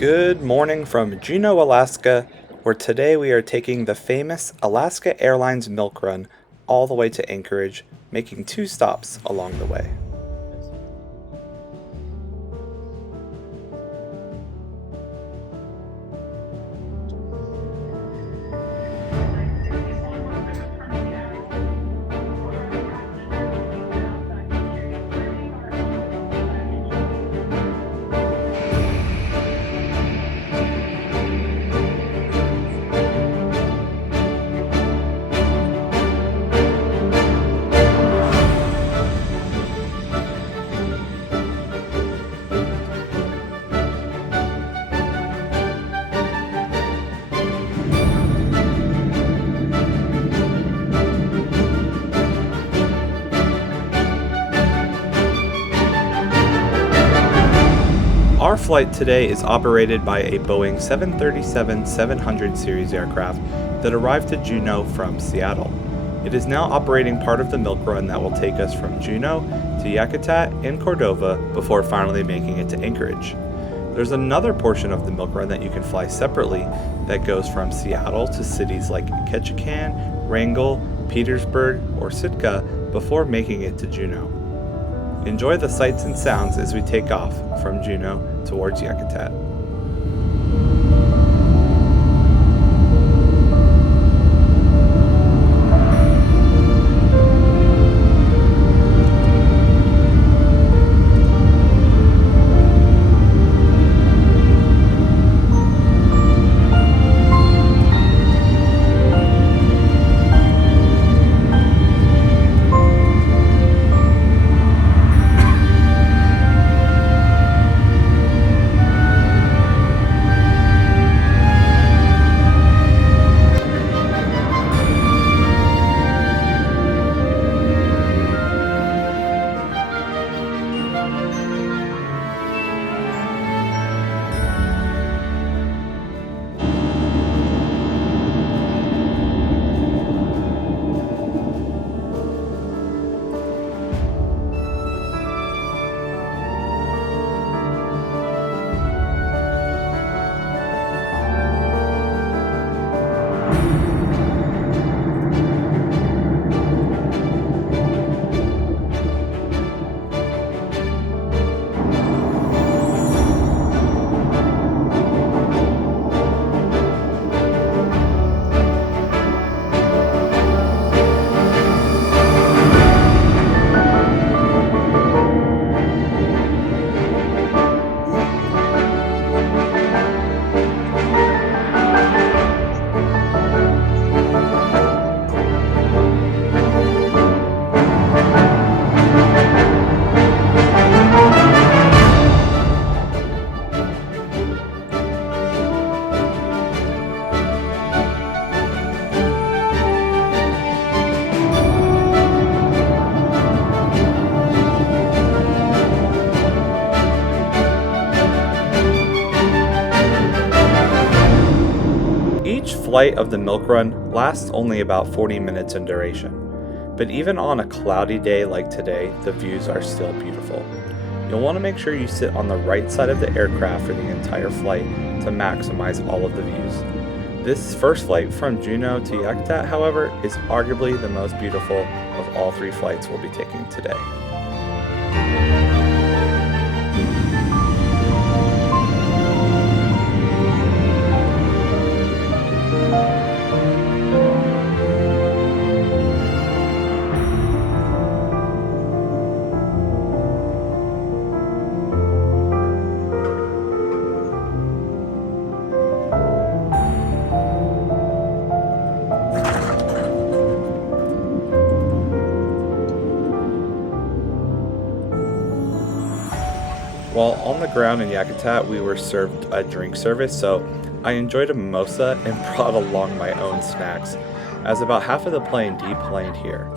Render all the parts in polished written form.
Good morning from Juneau, Alaska, where today we are taking the famous Alaska Airlines milk run all the way to Anchorage, making two stops along the way. Our flight today is operated by a Boeing 737-700 series aircraft that arrived to Juneau from Seattle. It is now operating part of the milk run that will take us from Juneau to Yakutat and Cordova before finally making it to Anchorage. There's another portion of the milk run that you can fly separately that goes from Seattle to cities like Ketchikan, Wrangell, Petersburg, or Sitka before making it to Juneau. Enjoy the sights and sounds as we take off from Juneau towards Yakutat. Each flight of the milk run lasts only about 40 minutes in duration, but even on a cloudy day like today, the views are still beautiful. You'll want to make sure you sit on the right side of the aircraft for the entire flight to maximize all of the views. This first flight from Juneau to Yakutat, however, is arguably the most beautiful of all three flights we'll be taking today. While on the ground in Yakutat, we were served a drink service, so I enjoyed a mimosa and brought along my own snacks, as about half of the plane deplaned here.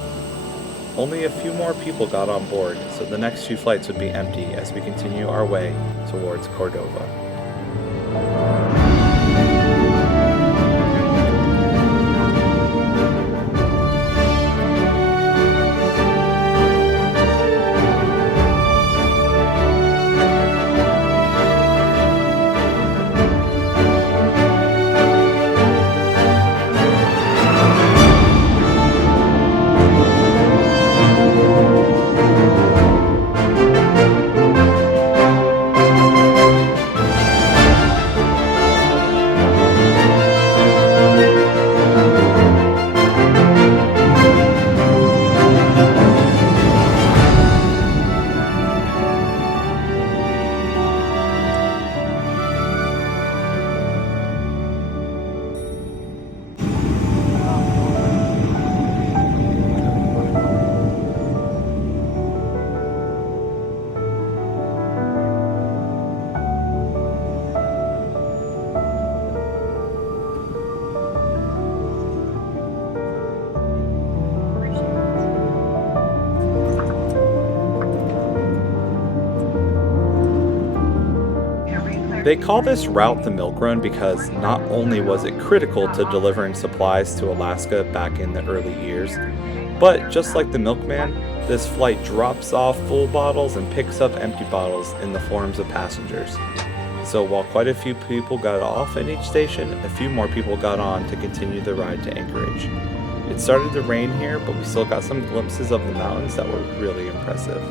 Only a few more people got on board, so the next few flights would be empty as we continue our way towards Cordova. They call this route the Milk Run because not only was it critical to delivering supplies to Alaska back in the early years, but just like the milkman, this flight drops off full bottles and picks up empty bottles in the forms of passengers. So while quite a few people got off at each station, a few more people got on to continue the ride to Anchorage. It started to rain here, but we still got some glimpses of the mountains that were really impressive.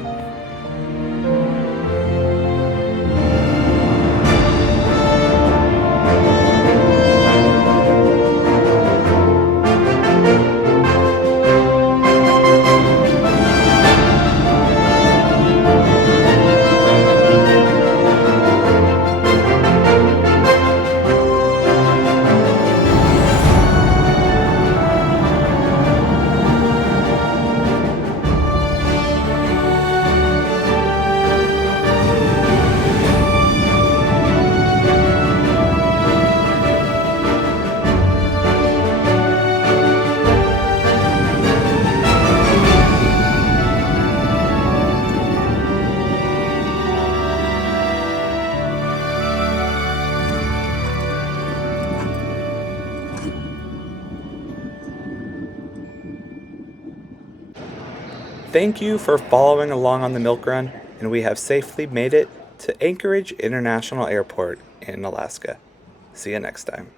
Thank you for following along on the Milk Run, and we have safely made it to Anchorage International Airport in Alaska. See you next time.